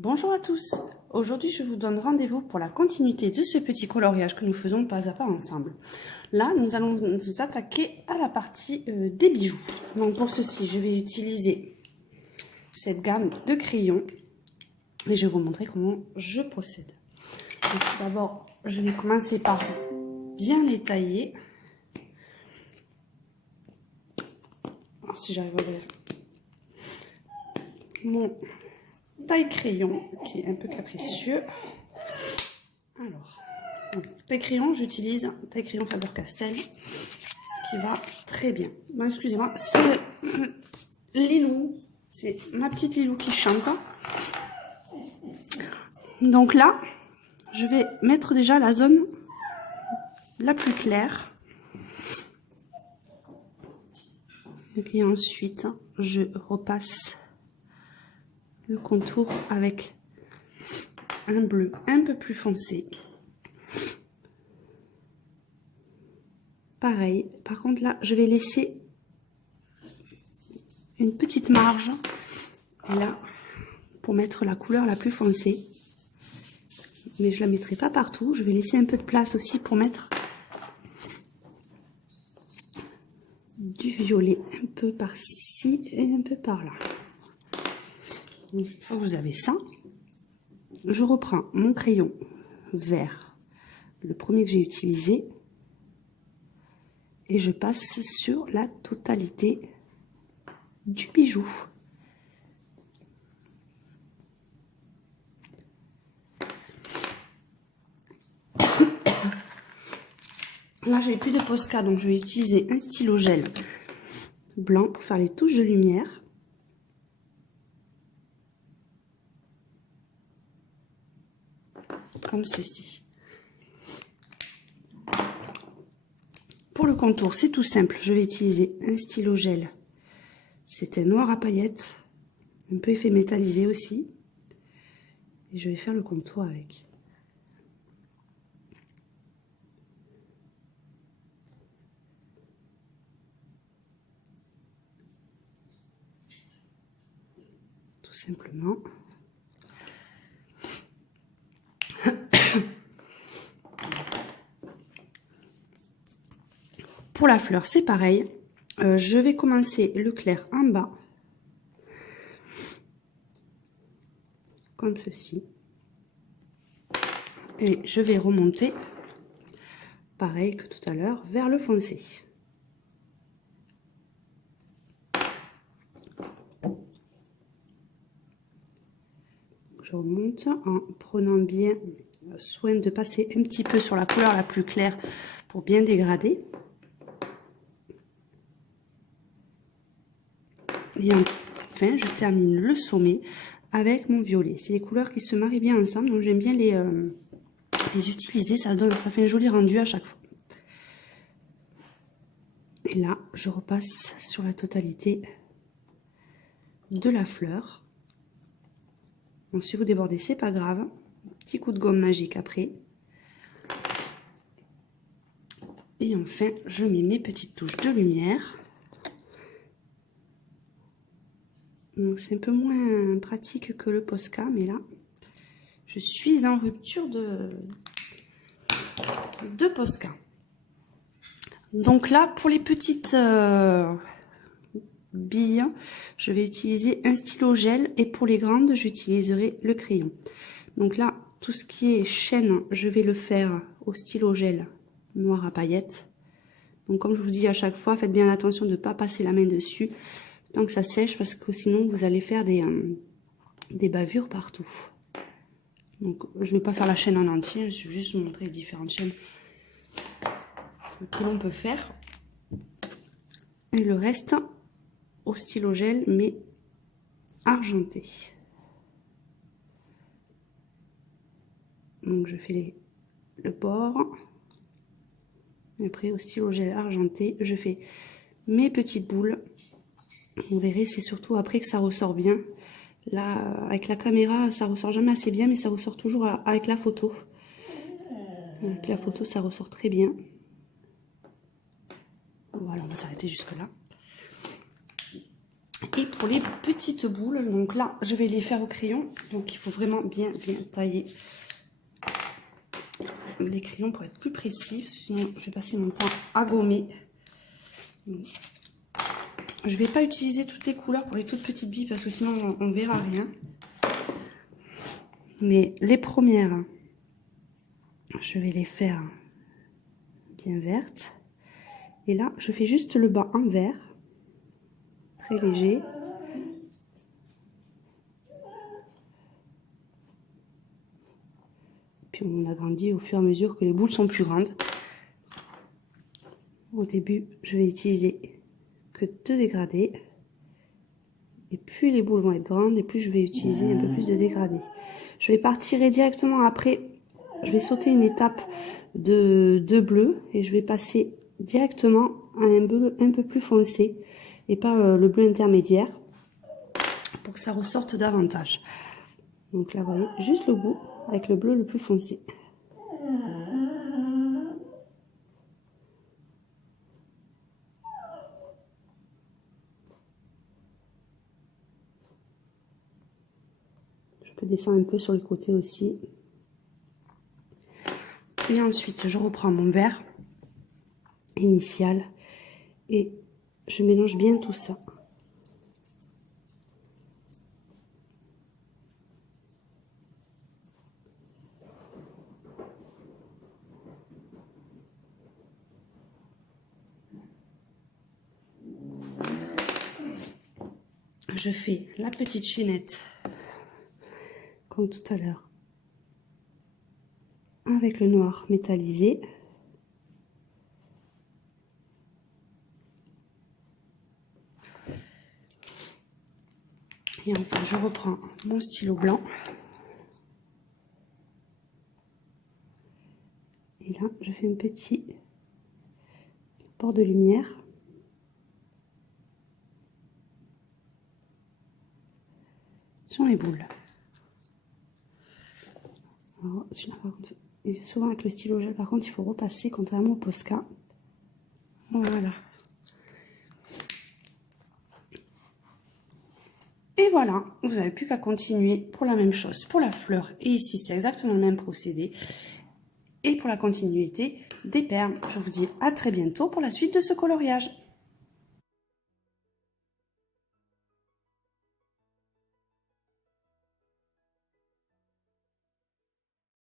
Bonjour à tous, aujourd'hui je vous donne rendez-vous pour la continuité de ce petit coloriage que nous faisons pas à pas ensemble. Là, nous allons nous attaquer à la partie des bijoux. Donc pour ceci, je vais utiliser cette gamme de crayons et je vais vous montrer comment je procède. D'abord, je vais commencer par bien les tailler. Alors, si j'arrive à ouvrir mon taille crayon qui est un peu capricieux. Alors, taille crayon, j'utilise taille crayon Faber-Castell qui va très bien. Bon, excusez-moi, c'est Lilou, c'est ma petite Lilou qui chante. Donc là, je vais mettre déjà la zone la plus claire. Et ensuite, je repasse le contour avec un bleu un peu plus foncé. Pareil, par contre là, je vais laisser une petite marge là pour mettre la couleur la plus foncée. Mais je la mettrai pas partout, je vais laisser un peu de place aussi pour mettre du violet un peu par-ci et un peu par-là. Une fois que vous avez ça, je reprends mon crayon vert, le premier que j'ai utilisé, et je passe sur la totalité du bijou. Là, j'ai plus de Posca, donc je vais utiliser un stylo gel blanc pour faire les touches de lumière. Comme ceci. Pour le contour, c'est tout simple. Je vais utiliser un stylo gel. C'est un noir à paillettes, un peu effet métallisé aussi. Et je vais faire le contour avec. Tout simplement. Pour la fleur, c'est pareil. Je vais commencer le clair en bas. Comme ceci. Et je vais remonter, pareil que tout à l'heure, vers le foncé. Je remonte en prenant bien soin de passer un petit peu sur la couleur la plus claire pour bien dégrader. Et enfin, je termine le sommet avec mon violet. C'est des couleurs qui se marient bien ensemble, donc j'aime bien les utiliser. Ça fait un joli rendu à chaque fois. Et là, je repasse sur la totalité de la fleur. Donc si vous débordez, c'est pas grave. Petit coup de gomme magique après. Et enfin, je mets mes petites touches de lumière. Donc c'est un peu moins pratique que le Posca, mais là, je suis en rupture de Posca. Donc là, pour les petites billes, je vais utiliser un stylo gel et pour les grandes, j'utiliserai le crayon. Donc là, tout ce qui est chaîne, je vais le faire au stylo gel noir à paillettes. Donc comme je vous dis à chaque fois, faites bien attention de ne pas passer la main dessus tant que ça sèche parce que sinon vous allez faire des bavures partout. Donc je ne vais pas faire la chaîne en entier, je vais juste vous montrer les différentes chaînes que l'on peut faire. Et le reste au stylo gel mais argenté. Donc je fais le bord. Et après au stylo gel argenté, je fais mes petites boules. Vous verrez, c'est surtout après que ça ressort bien. Là, avec la caméra, ça ressort jamais assez bien, mais ça ressort toujours avec la photo. Avec la photo, ça ressort très bien. Voilà, on va s'arrêter jusque là. Et pour les petites boules, donc là, je vais les faire au crayon. Donc, il faut vraiment bien tailler les crayons pour être plus précis. Parce que sinon, je vais passer mon temps à gommer. Donc, je ne vais pas utiliser toutes les couleurs pour les toutes petites billes parce que sinon, on ne verra rien. Mais les premières, je vais les faire bien vertes. Et là, je fais juste le bas en vert. Très léger. Puis on agrandit au fur et à mesure que les boules sont plus grandes. Au début, je vais utiliser que 2 dégradés. Et plus les boules vont être grandes, et plus je vais utiliser un peu plus de dégradés. Je vais partir directement après. Je vais sauter une étape de bleu et je vais passer directement à un bleu un peu plus foncé et pas le bleu intermédiaire pour que ça ressorte davantage. Donc là, vous voyez, juste le bout avec le bleu le plus foncé. Je peux descendre un peu sur le côté aussi. Et ensuite, je reprends mon vert initial et je mélange bien tout ça. Je fais la petite chaînette comme tout à l'heure avec le noir métallisé. Et enfin, je reprends mon stylo blanc. Et là, je fais un petit bord de lumière. Sur les boules. Alors, souvent avec le stylo gel, par contre, il faut repasser contrairement au Posca. Voilà. Et voilà, vous n'avez plus qu'à continuer pour la même chose pour la fleur. Et ici, c'est exactement le même procédé. Et pour la continuité des perles, je vous dis à très bientôt pour la suite de ce coloriage.